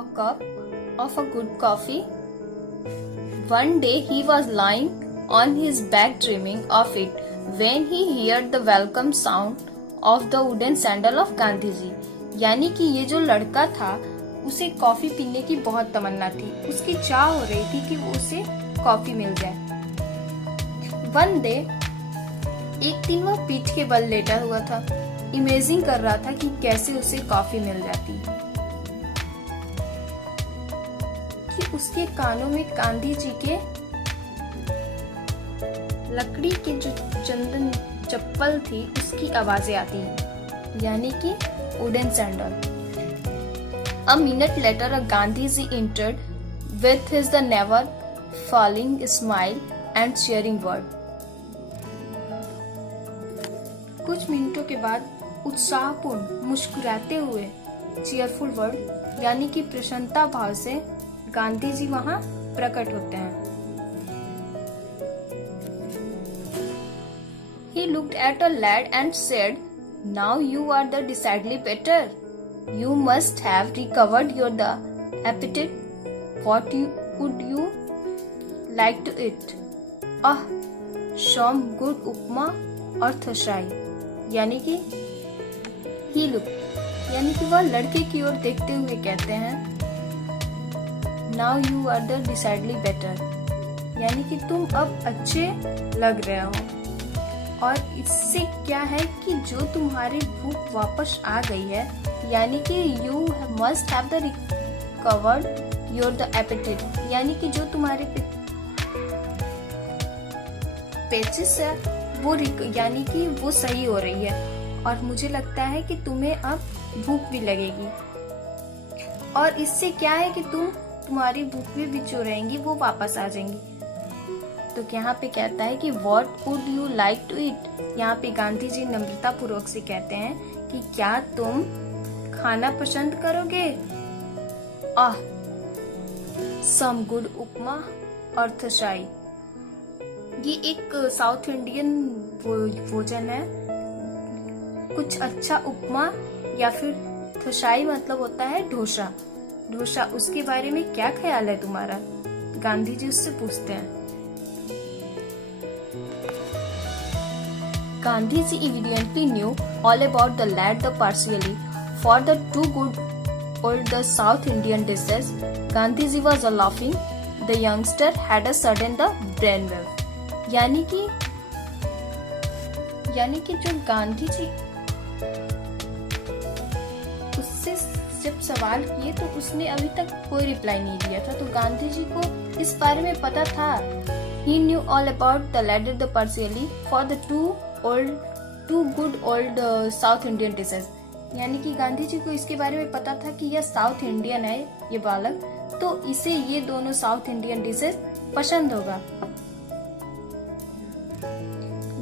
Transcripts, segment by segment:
a cup of a good coffee. One day he was lying on his back dreaming of it when he heard the welcome sound of the wooden sandal of Gandhi ji. यानी कि ये जो लड़का था उसे coffee पीने की बहुत तमन्ना थी, उसकी चाह हो रही थी कि वो उसे कॉफी मिल जाए। वन डे एक दिन वह पीठ के बल लेटा हुआ था, इमेजिन कर रहा था कि कैसे उसे कॉफी मिल जाती, कि उसके कानों में गांधी जी के लकड़ी के जो चंदन चप्पल थी उसकी आवाजें आती, यानी कि wooden sandal. A minute later, a Gandhiji entered with his the never falling smile and cheering word. कुछ मिनटों के बाद उत्साहपूर्ण मुस्कुराते हुए चीयरफुल वर्ड यानी कि प्रसन्नता भाव से गांधी जी वहां प्रकट होते हैं। He looked at a lad and said, "Now you are the decidedly better. You must have recovered your the appetite. What would you like to eat?" Some good उपमा और थशाई, यानी कि ही लुक यानी कि वह लड़के की ओर देखते हुए कहते हैं, now you are the decidedly better, यानी कि तुम अब अच्छे लग रहे हो। और इससे क्या है कि जो तुम्हारी भूख वापस आ गई है, यानी कि you must have the recovered your the apatite, यानी कि जो तुम्हारे पेचिस है वो यानी कि वो सही हो रही है, और मुझे लगता है कि तुम्हें अब भूख भी लगेगी। और इससे क्या है कि तुम्हारी भूख भी जो रहेंगी वो वापस आ जाएंगी। तो यहाँ पे कहता है कि what would you like to eat, यहाँ पे गांधी जी नम्रता पूर्वक से कहते हैं कि क्या तुम खाना पसंद करोगे? सम गुड उपमा और थशाई, ये एक साउथ इंडियन भोजन है। कुछ अच्छा उपमा या फिर थशाई मतलब होता है डोसा। डोसा, उसके बारे में क्या ख्याल है तुम्हारा? गांधी जी उससे पूछते हैं। Gandhi ji evidently knew all about the lad the partially for the two good old the South Indian dishes. Gandhi ji was laughing. The youngster had a sudden the brainwave. यानी कि जो गांधी जी उससे जब सवाल किए तो उसने अभी तक कोई रिप्लाई नहीं दिया था, तो गांधी जी को इस बारे में पता था। He knew all about the lad the partially for the two good old South Indian dishes, यानी कि गांधी जी को इसके बारे में पता था कि यह साउथ इंडियन है ये बालक, तो इसे ये दोनों साउथ इंडियन डिशेस पसंद होगा।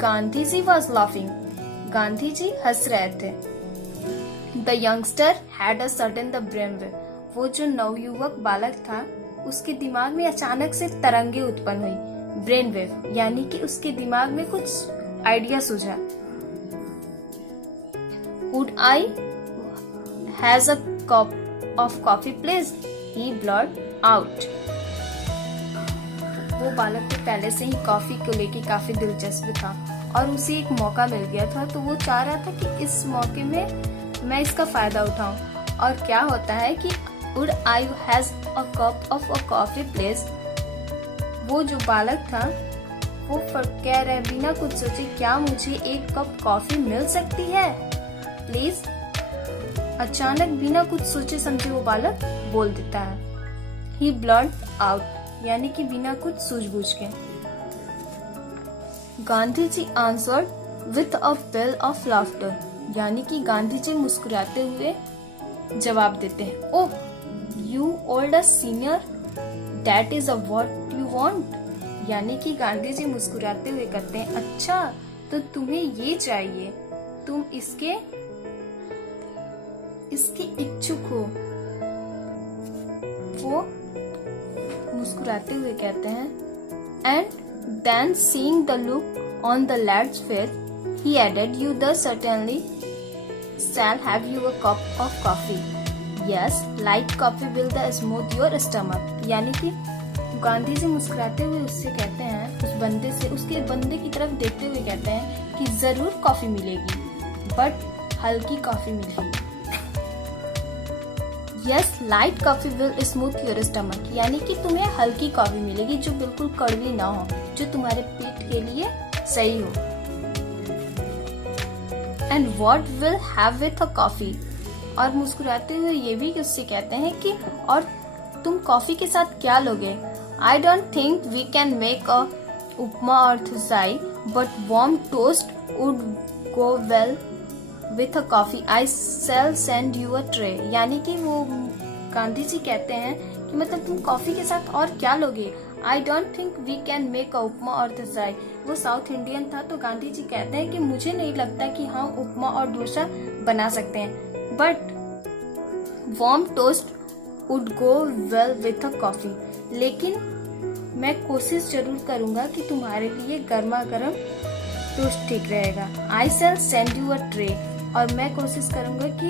गांधी जी वॉज लाफिंग, गांधी जी हंस रहे थे। The youngster had a sudden the brainwave, वो जो नवयुवक बालक था उसके दिमाग में अचानक से तरंगे उत्पन्न हुई। ब्रेनवेव यानी कि उसके दिमाग में कुछ आइडिया सूझा। Would I has a cup of coffee please? He blurted out. वो बालक को पहले से ही कॉफी को लेके काफी दिलचस्प था और उसे एक मौका मिल गया था, तो वो चाह रहा था कि इस मौके में मैं इसका फायदा उठाऊं। और क्या होता है कि Would I has a cup of a coffee please? वो जो बालक था वो कह रहे बिना कुछ सोचे, क्या मुझे एक कप कॉफी मिल सकती है प्लीज? अचानक बिना कुछ सोचे समझे वो बालक बोल देता है। ही ब्लर्टेड आउट, यानी कि बिना कुछ सूझबूझ के। Gandhi ji answered with a peal of laughter, यानी कि गांधी जी मुस्कुराते हुए जवाब देते हैं। Oh you old a senior, that is a what you want, यानी कि गांधी जी मुस्कुराते हुए कहते हैं, अच्छा तो तुम्हें ये चाहिए, तुम इसके इच्छुक हो। वो मुस्कुराते हुए कहते हैं, and then seeing the look on the lad's face, he added, you the certainly shall have you a cup of coffee. Yes light coffee will the smooth your stomach. यानी कि गांधी जी मुस्कुराते हुए उससे कहते हैं, उस बंदे से, उसके बंदे की तरफ देखते हुए कहते हैं कि जरूर कॉफी मिलेगी, बट हल्की कॉफी मिलेगी। Yes light coffee will smooth your stomach. यानी कि तुम्हें हल्की कॉफी मिलेगी जो बिल्कुल कड़वी ना हो, जो तुम्हारे पेट के लिए सही हो। And what will have with a coffee. और मुस्कुराते हुए ये भी उससे कहते हैं कि और तुम कॉफी के साथ क्या लोगे। I don't think we can make a upma और thosai, but warm toast would go well with a coffee. I shall send you a tray. यानी कि वो गांधी जी कहते हैं कि मतलब तुम कॉफी के साथ और क्या लोगे। I don't think we can make a upma और डोसा। वो साउथ इंडियन था, तो गांधी जी कहते हैं कि मुझे नहीं लगता कि हम उपमा और डोसा बना सकते हैं, but warm toast would go well with a coffee. लेकिन मैं कोशिश जरूर करूंगा कि तुम्हारे लिए गर्मा गर्म टोस्ट ठीक रहेगा। आई shall send you a tray. और मैं कोशिश करूंगा कि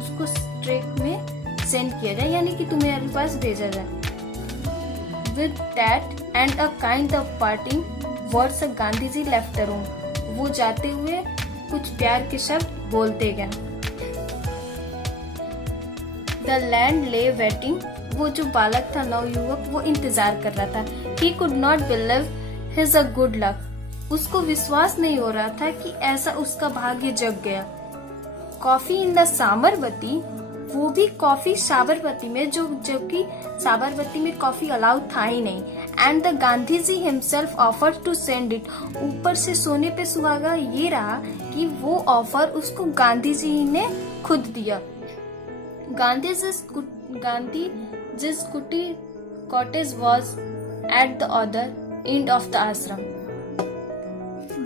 उसको ट्रे में सेंड किया जाए, यानी कि तुम्हारे पास भेजा जाए। With that and a kind of parting words Gandhi ji left the room. वो जाते हुए कुछ प्यार के शब्द बोलते गए। The lad lay waiting. वो जो बालक था, नवयुवक, वो इंतजार कर रहा था। He could not believe his a good luck. उसको विश्वास नहीं हो रहा था कि ऐसा उसका भाग्य जग गया। कॉफी इन द साबरमती, वो भी कॉफी साबरमती में, जबकि साबरमती में कॉफी अलाउड था ही नहीं। And the Gandhi ji himself offer to send it. ऊपर से सोने पे सुहागा ये रहा कि वो ऑफर उसको गांधी जी ने खुद दिया। गांधी जिस कुटी cottage was at the other end of the आश्रम।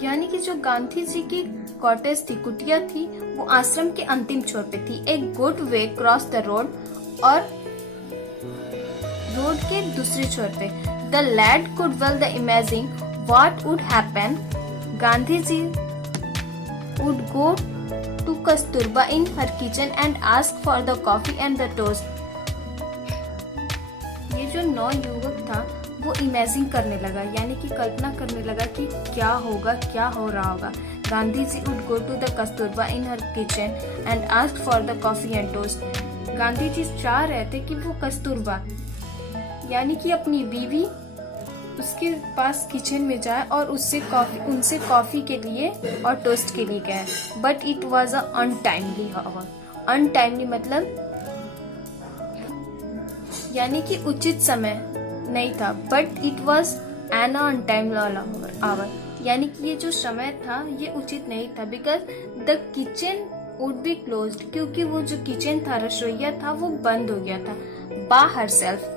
यानी कि जो गांधी जी की कॉटेज थी, कुटिया थी, वो आश्रम के अंतिम छोर पे थी। एक good way cross the road, और रोड के दूसरे छोर पे। The lad could well the imagine what would happen. Gandhi ji would go to Kasturba in her kitchen and ask for the coffee and the toast. ये जो नवयुवक था वो इमेजिन करने लगा, यानी कि कल्पना करने लगा कि क्या होगा, क्या हो रहा होगा। Gandhi ji would go to the Kasturba in her kitchen and ask for the coffee and toast. Gandhi ji चाह रहे थे कि वो कस्तूरबा, यानी कि अपनी बीवी, उसके पास किचन में जाए और उनसे कॉफी के लिए और टोस्ट के लिए कहे। But it was a untimely hour. Untimely मतलब यानी कि उचित समय नहीं था। But it was an untimely hour, यानी कि ये जो समय था ये उचित नहीं था। Because the kitchen would be closed, क्योंकि वो जो किचन था, रसोईया था, वो बंद हो गया था। बा हरसेल्फ,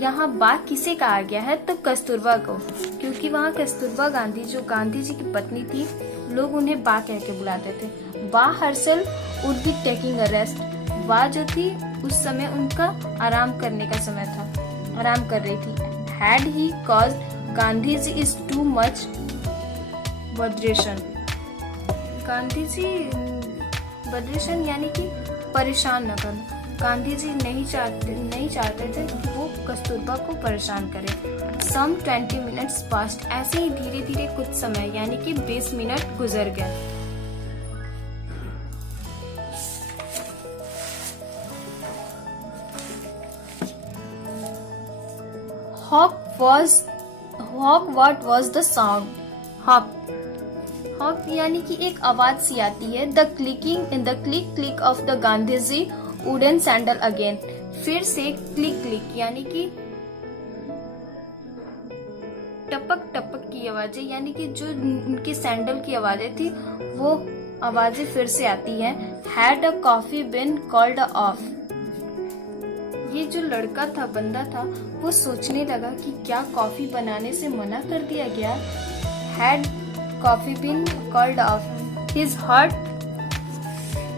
यहाँ बा किसे कहा गया है, तो कस्तूरबा को, क्योंकि वहाँ कस्तूरबा गांधी जो गांधी जी की पत्नी थी, लोग उन्हें बा कह के बुलाते थे। बा herself would be taking a rest. बा जो थी उस समय उनका आराम करने का समय था, आराम कर रही थी। Had he caused Gandhi ji is too much botheration. Gandhi ji botheration यानी कि परेशान न करना। गांधी जी नहीं चाहते थे कि वो कस्तूरबा को परेशान करे। सम 20 मिनट्स पास्ट। ऐसे ही धीरे धीरे कुछ समय यानी कि 20 मिनट गुजर गए। Hark what was the sound. Hark यानी कि एक आवाज सी आती है। The click of the Gandhi ji wooden sandal again. फिर से क्लिक यानी कि टपक की आवाजें, यानी कि जो उनके सैंडल की आवाजें थी वो आवाजें फिर से आती हैं। Had a coffee been called of. ये जो लड़का था, बंदा था, वो सोचने लगा कि क्या कॉफी बनाने से मना कर दिया गया। Had coffee been called off. His heart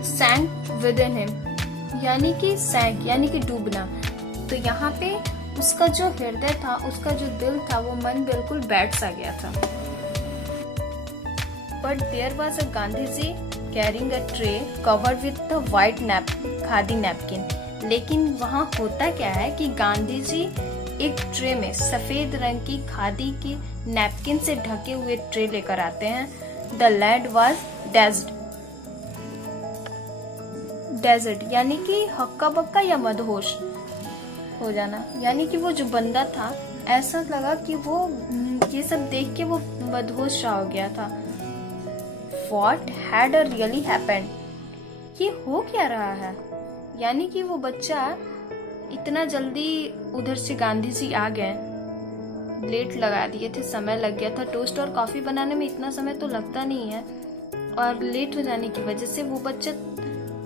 sank within him, यानी कि सैंक यानी कि डूबना। तो यहाँ पे उसका जो हृदय था, उसका जो दिल था, वो मन बिल्कुल बैठ सा गया था। but there was a Gandhiji carrying a tray covered with the white khadi napkin. लेकिन वहाँ होता क्या है कि गांधी जी एक ट्रे में सफेद रंग की खादी की नैपकिन से ढके हुए ट्रे लेकर आते हैं। द लैंड वॉज डेजर्ट यानी कि हक्का बक्का या मदहोश हो जाना, यानी कि वो जो बंदा था ऐसा लगा कि वो ये सब देख के वो मदहोश सा हो गया था। What had really happened? ये हो क्या रहा है? यानी कि वो बच्चा इतना जल्दी उधर से गांधी जी आ गए, लेट लगा दिए थे, समय लग गया था। टोस्ट और कॉफी बनाने में इतना समय तो लगता नहीं है, और लेट हो जाने की वजह से वो बच्चा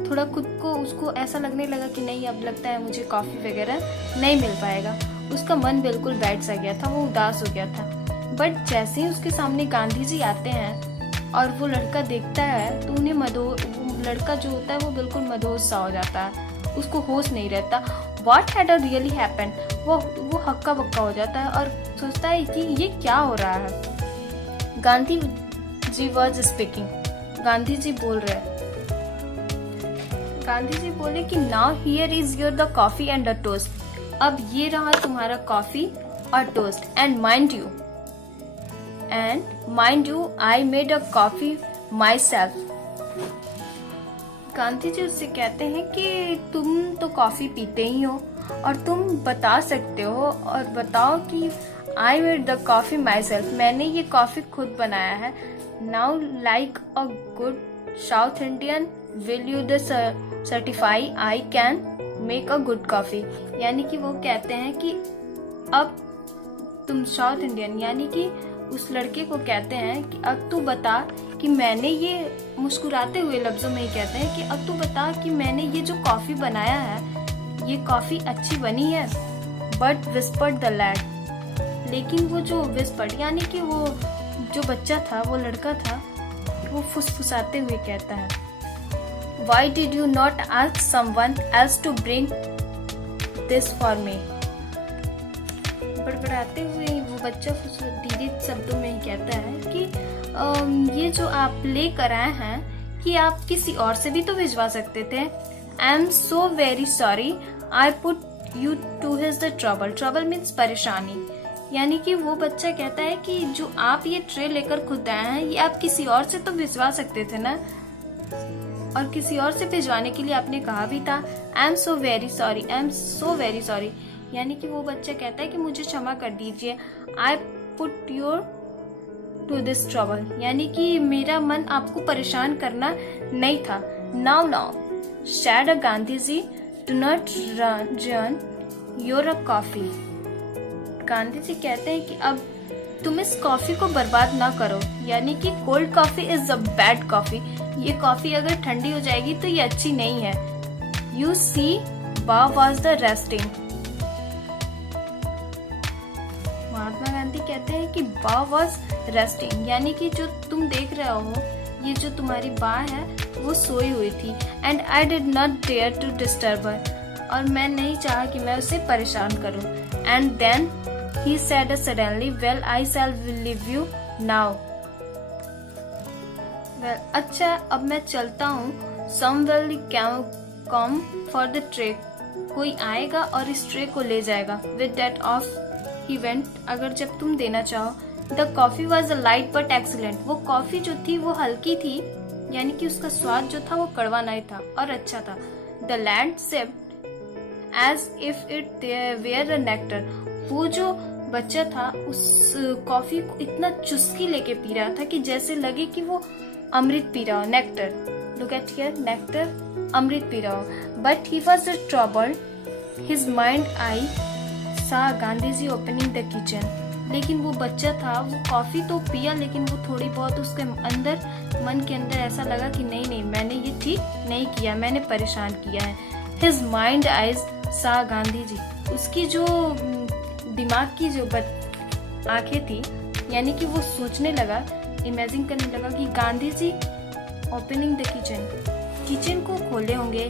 थोड़ा खुद को उसको ऐसा लगने लगा कि नहीं, अब लगता है मुझे कॉफी वगैरह नहीं मिल पाएगा। उसका मन बिल्कुल बैठ सा गया था, वो उदास हो गया था। बट जैसे ही उसके सामने गांधी जी आते हैं और वो लड़का देखता है तो उन्हें लड़का जो होता है वो बिल्कुल मदहोश सा हो जाता है, उसको होश नहीं रहता। What had really happened? वो हक्का बक्का हो जाता है और सोचता है कि ये क्या हो रहा है। गांधी जी वॉज स्पीकिंग, गांधी जी बोल रहे हैं। गांधी जी बोले कि now here is your the coffee and the toast, अब ये रहा तुम्हारा कॉफी और toast. And mind you I made a coffee myself. Gandhi ji उससे कहते हैं कि तुम तो कॉफी पीते ही हो और तुम बता सकते हो और बताओ कि I made the coffee my self, मैंने ये कॉफी खुद बनाया है। Now like a good south Indian will you the certify I can make a good coffee. यानी कि वो कहते हैं कि अब तुम साउथ इंडियन, यानी कि उस लड़के को कहते हैं कि अब तू बता कि मैंने ये, मुस्कुराते हुए लफ्जों में ही कहते हैं कि अब तू बता कि मैंने ये जो कॉफी बनाया है ये कॉफी अच्छी बनी है। बट विस्पर्ड द लैड, लेकिन वो जो विस्पर्ड यानी कि वो जो बच्चा था, वो लड़का था, वो फुसफुसाते हुए कहता है Why did you not ask someone else to bring this for me? बड़बड़ाते हुए वो बच्चा धीरे शब्दों में ही कहता है कि ये जो आप लेकर आए हैं कि आप किसी और से भी तो भिजवा सकते थे। I am so very sorry I put you to his the trouble. Trouble means परेशानी, यानी कि वो बच्चा कहता है कि जो आप ये ट्रे लेकर खुद आए हैं ये आप किसी और से तो भिजवा सकते थे ना, और किसी और से भिजवाने के लिए आपने कहा भी था। I am so very sorry, I am so very sorry, यानी कि वो बच्चा कहता है कि मुझे क्षमा कर दीजिए। I put your to this trouble, यानी कि मेरा मन आपको परेशान करना नहीं था। Now shed a Gandhi ji do not run your a coffee. Gandhi ji कहते हैं कि अब तुम इस कॉफी को बर्बाद ना करो, यानी कि cold coffee is a bad coffee, ये कॉफी अगर ठंडी हो जाएगी तो ये अच्छी नहीं है। यू सी बा was the resting. Mahatma Gandhi कहते हैं कि बा वॉज रेस्टिंग, यानी कि जो तुम देख रहे हो ये जो तुम्हारी बा है वो सोई हुई थी। And I did not dare to disturb her, और मैं नहीं चाहा कि मैं उसे परेशान करूं। And then he said suddenly, well I shall leave you now. Well, अच्छा अब मैं चलता हूँ। some will come for the tray, कोई आएगा और इस ट्रे को ले जाएगा। with that off he went, अगर जब तुम देना चाहो। the coffee was light but excellent, वो कॉफी जो थी वो हल्की थी, यानी कि उसका स्वाद जो था वो कड़वा नहीं था और अच्छा था। the lad sipped as if it were a nectar, वो जो बच्चा था उस कॉफी को इतना चुस्की लेके पी रहा था कि जैसे लगे कि वो अमृत पी रहा हो। Nectar, look at here, nectar, अमृत पी रहा हो। But he was troubled his mind I saw Gandhi ji opening the kitchen, लेकिन वो बच्चा था, वो कॉफी तो पिया लेकिन वो थोड़ी बहुत उसके अंदर, मन के अंदर ऐसा लगा कि नहीं मैंने ये ठीक नहीं किया, मैंने परेशान किया है। हिज माइंड आईज सा गांधी जी, उसकी जो दिमाग की जो आंखें थी, यानी कि वो सोचने लगा, इमेजिन करने लगा कि Gandhi ji opening the kitchen, kitchen को खोले होंगे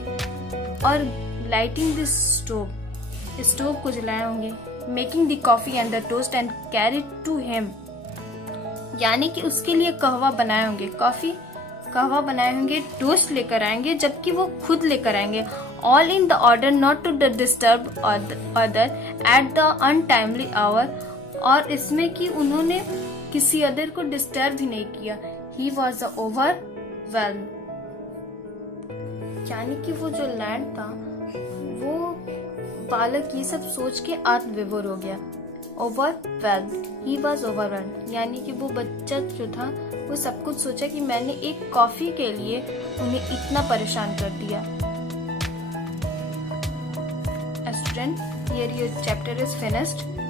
और लाइटिंग द स्टोव को जलाए होंगे, making the coffee and the toast and carry to him. यानी कि उसके लिए कहवा बनाए होंगे, कहवा बनाए होंगे, टोस्ट लेकर आएंगे, जबकि वो खुद लेकर आएंगे। All in the order not to disturb other at the untimely hour, और इसमें कि उन्होंने किसी अदर को डिस्टर्ब ही नहीं किया। ही वॉज ओवरवेल्म, यानी कि वो जो लैंड था वो बालक ये सब सोच के आत्मविभोर हो गया। ओवरवेल्म, ही वॉज ओवरवेल्म, यानी कि वो बच्चा जो था वो सब कुछ सोचा कि मैंने एक कॉफी के लिए उन्हें इतना परेशान कर दिया। Student, here your chapter is finished.